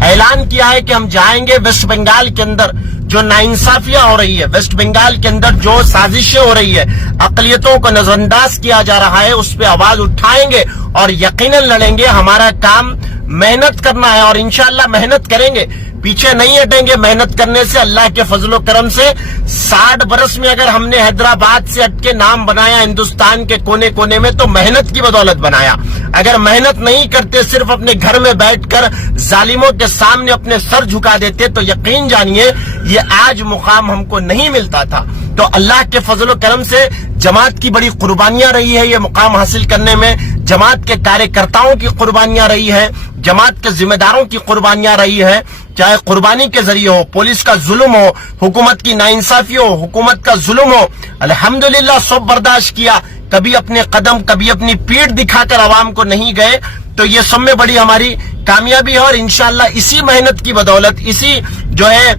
اعلان کیا ہے کہ ہم جائیں گے ویسٹ بنگال کے اندر جو ناانصافیاں ہو رہی ہے، ویسٹ بنگال کے اندر جو سازشیں ہو رہی ہے، اقلیتوں کو نظر انداز کیا جا رہا ہے، اس پہ آواز اٹھائیں گے اور یقیناً لڑیں گے۔ ہمارا کام محنت کرنا ہے اور انشاءاللہ محنت کریں گے، پیچھے نہیں ہٹیں گے محنت کرنے سے۔ اللہ کے فضل و کرم سے 60 برس میں اگر ہم نے حیدرآباد سے ہٹ کے نام بنایا ہندوستان کے کونے کونے میں تو محنت کی بدولت بنایا۔ اگر محنت نہیں کرتے، صرف اپنے گھر میں بیٹھ کر ظالموں کے سامنے اپنے سر جھکا دیتے تو یقین جانیے یہ آج مقام ہم کو نہیں ملتا تھا۔ تو اللہ کے فضل و کرم سے جماعت کی بڑی قربانیاں رہی ہے یہ مقام حاصل کرنے میں، جماعت کے کارکرتاؤں کی قربانیاں رہی ہے، جماعت کے ذمہ داروں کی قربانیاں رہی ہے، چاہے قربانی کے ذریعے ہو، پولیس کا ظلم ہو، حکومت کی ناانصافی ہو، حکومت کا ظلم ہو، الحمدللہ سب برداشت کیا، کبھی اپنے قدم کبھی اپنی پیٹھ دکھا کر عوام کو نہیں گئے۔ تو یہ سب میں بڑی ہماری کامیابی ہے اور انشاءاللہ اسی محنت کی بدولت، اسی جو ہے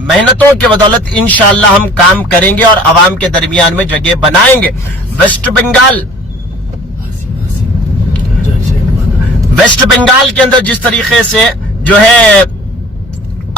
محنتوں کی بدولت انشاءاللہ ہم کام کریں گے اور عوام کے درمیان میں جگہ بنائیں گے۔ ویسٹ بنگال کے اندر جس طریقے سے جو ہے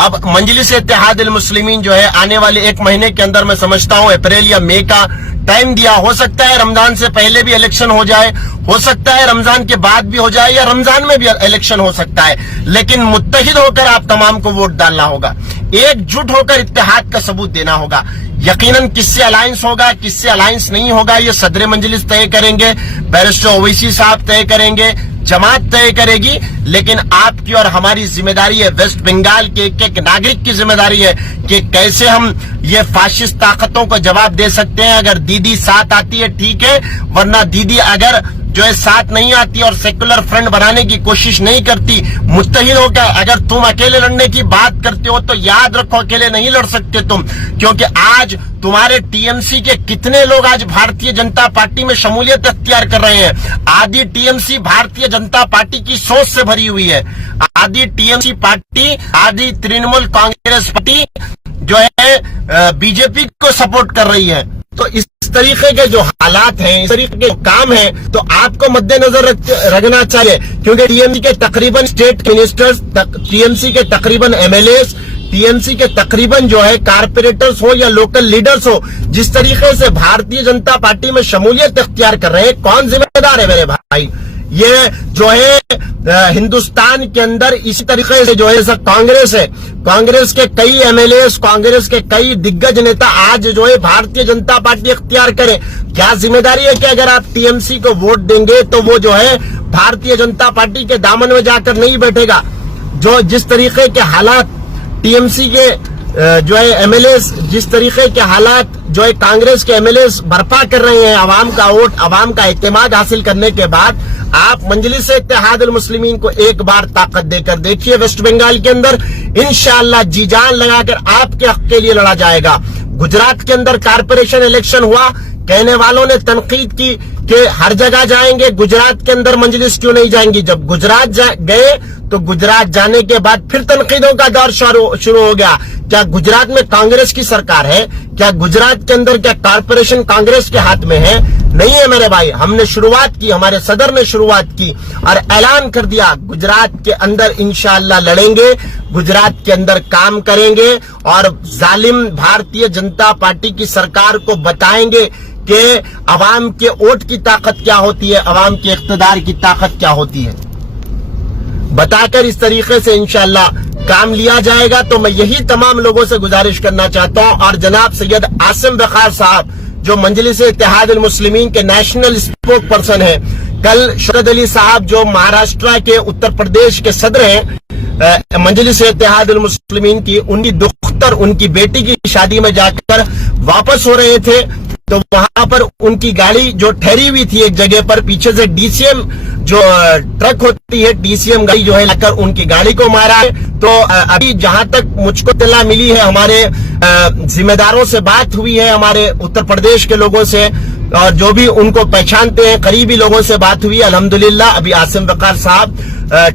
اب مجلس اتحاد المسلمین جو ہے آنے والے 1 مہینے کے اندر میں سمجھتا ہوں اپریل یا مئی کا ٹائم دیا، ہو سکتا ہے رمضان سے پہلے بھی الیکشن ہو جائے، ہو سکتا ہے رمضان کے بعد بھی ہو جائے یا رمضان میں بھی الیکشن ہو سکتا ہے، لیکن متحد ہو کر آپ تمام کو ووٹ ڈالنا ہوگا، ایک جٹ ہو کر اتحاد کا ثبوت دینا ہوگا۔ یقیناً کس سے الائنس ہوگا کس سے الائنس نہیں ہوگا یہ صدر مجلس طے کریں گے، بیرسٹر اویسی صاحب طے کریں گے، جماعت طے کرے گی، لیکن آپ کی اور ہماری ذمہ داری ہے، ویسٹ بنگال کے ایک ناگرک کی ذمہ داری ہے کہ کیسے ہم یہ فاشسٹ طاقتوں کو جواب دے سکتے ہیں۔ اگر دیدی ساتھ آتی ہے ٹھیک ہے، ورنہ دیدی اگر جو ہے ساتھ نہیں آتی اور سیکولر فرنٹ بنانے کی کوشش نہیں کرتی، متحد ہو کر اگر تم اکیلے لڑنے کی بات کرتے ہو تو یاد رکھو اکیلے نہیں لڑ سکتے تم، کیونکہ آج تمہارے ٹی ایم سی کے کتنے لوگ آج بھارتیہ جنتا پارٹی میں شمولیت اختیار کر رہے ہیں۔ آدھی ٹی ایم سی بھارتیہ جنتا پارٹی کی سوچ سے بھری ہوئی ہے، آدھی ٹی ایم سی پارٹی، آدھی ترنمول کانگریس پارٹی جو ہے بی جے پی کو سپورٹ کر رہی ہے۔ تو اس طریقے کے جو حالات ہیں، اس طریقے کے کام ہیں، تو آپ کو مد نظر رکھنا چاہیے، کیونکہ ٹی ایم سی کے تقریباً state ministers, T M C کے تقریباً MLAs, T M C کے تقریباً جو ہے کارپوریٹرز ہو یا لوکل لیڈرز ہو، جس طریقے سے بھارتیہ جنتا پارٹی میں شمولیت اختیار کر رہے ہیں، کون ذمہ دار ہے میرے بھائی؟ یہ جو ہے ہندوستان کے اندر اسی طریقے سے جو ہے کانگریس ہے، کانگریس کے کئی ایم ایل ایز، کانگریس کے کئی دگگج نیتا آج جو ہے بھارتیہ جنتا پارٹی اختیار کرے، کیا ذمہ داری ہے کہ اگر آپ ٹی ایم سی کو ووٹ دیں گے تو وہ جو ہے بھارتیہ جنتا پارٹی کے دامن میں جا کر نہیں بیٹھے گا؟ جو جس طریقے کے حالات ٹی ایم سی کے جو ہے ایم ایل ایز، جس طریقے کے حالات جو ہے کانگریس کے ایم ایل ایز برپا کر رہے ہیں عوام کا ووٹ، عوام کا اعتماد حاصل کرنے کے بعد، آپ مجلس اتحاد المسلمین کو ایک بار طاقت دے کر دیکھیے ویسٹ بنگال کے اندر، انشاءاللہ جی جان لگا کر آپ کے حق کے لیے لڑا جائے گا۔ گجرات کے اندر کارپوریشن الیکشن ہوا، کہنے والوں نے تنقید کی کہ ہر جگہ جائیں گے، گجرات کے اندر مجلس کیوں نہیں جائیں گی؟ جب گجرات گئے تو گجرات جانے کے بعد پھر تنقیدوں کا دور شروع ہو گیا۔ کیا گجرات میں کانگریس کی سرکار ہے؟ کیا گجرات کے اندر کیا کارپوریشن کانگریس کے ہاتھ میں ہے؟ نہیں ہے میرے بھائی، ہم نے شروعات کی، ہمارے صدر نے شروعات کی اور اعلان کر دیا گجرات کے اندر انشاءاللہ لڑیں گے، گجرات کے اندر کام کریں گے اور ظالم بھارتیہ جنتا پارٹی کی سرکار کو بتائیں گے کہ عوام کے ووٹ کی طاقت کیا ہوتی ہے، عوام کے اقتدار کی طاقت کیا ہوتی ہے، بتا کر اس طریقے سے انشاءاللہ کام لیا جائے گا۔ تو میں یہی تمام لوگوں سے گزارش کرنا چاہتا ہوں، اور جناب سید عاصم وقار صاحب جو مجلس اتحاد المسلمین کے نیشنل اسپوک پرسن ہیں، کل شوکت علی صاحب جو مہاراشٹرا کے اتر پردیش کے صدر ہیں مجلس اتحاد المسلمین کی، ان کی دختر ان کی بیٹی کی شادی میں جا کر واپس ہو رہے تھے، تو وہاں پر ان کی گاڑی جو ٹھہری ہوئی تھی ایک جگہ پر، پیچھے سے ڈی سی ایم جو ٹرک ہوتی ہے، ڈی سی ایم گاڑی جو ہے لا کر ان کی گاڑی کو مارا ہے۔ تو ابھی جہاں تک مجھ کو اطلاع ملی ہے، ہمارے ذمہ داروں سے بات ہوئی ہے، ہمارے اتر پردیش کے لوگوں سے اور جو بھی ان کو پہچانتے ہیں قریبی لوگوں سے بات ہوئی، الحمدللہ ابھی عاصم وقار صاحب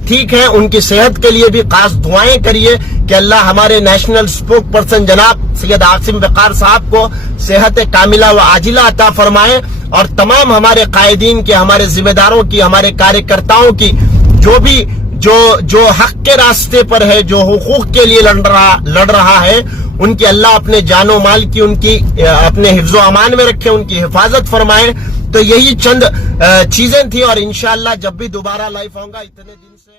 ٹھیک ہے، ان کی صحت کے لیے بھی خاص دعائیں کریے کہ اللہ ہمارے نیشنل اسپوک پرسن جناب سید عاصم وقار صاحب کو صحت کاملہ و عاجلہ عطا فرمائے، اور تمام ہمارے قائدین کی، ہمارے ذمہ داروں کی، ہمارے کارکرتاؤں کی جو بھی جو حق کے راستے پر ہے, جو حقوق کے لیے لڑ رہا ہے, ان کی اللہ اپنے جان و مال کی ان کی اپنے حفظ و امان میں رکھے, ان کی حفاظت فرمائے. تو یہی چند چیزیں تھیں, اور انشاءاللہ جب بھی دوبارہ لائف آؤں گا اتنے دن سے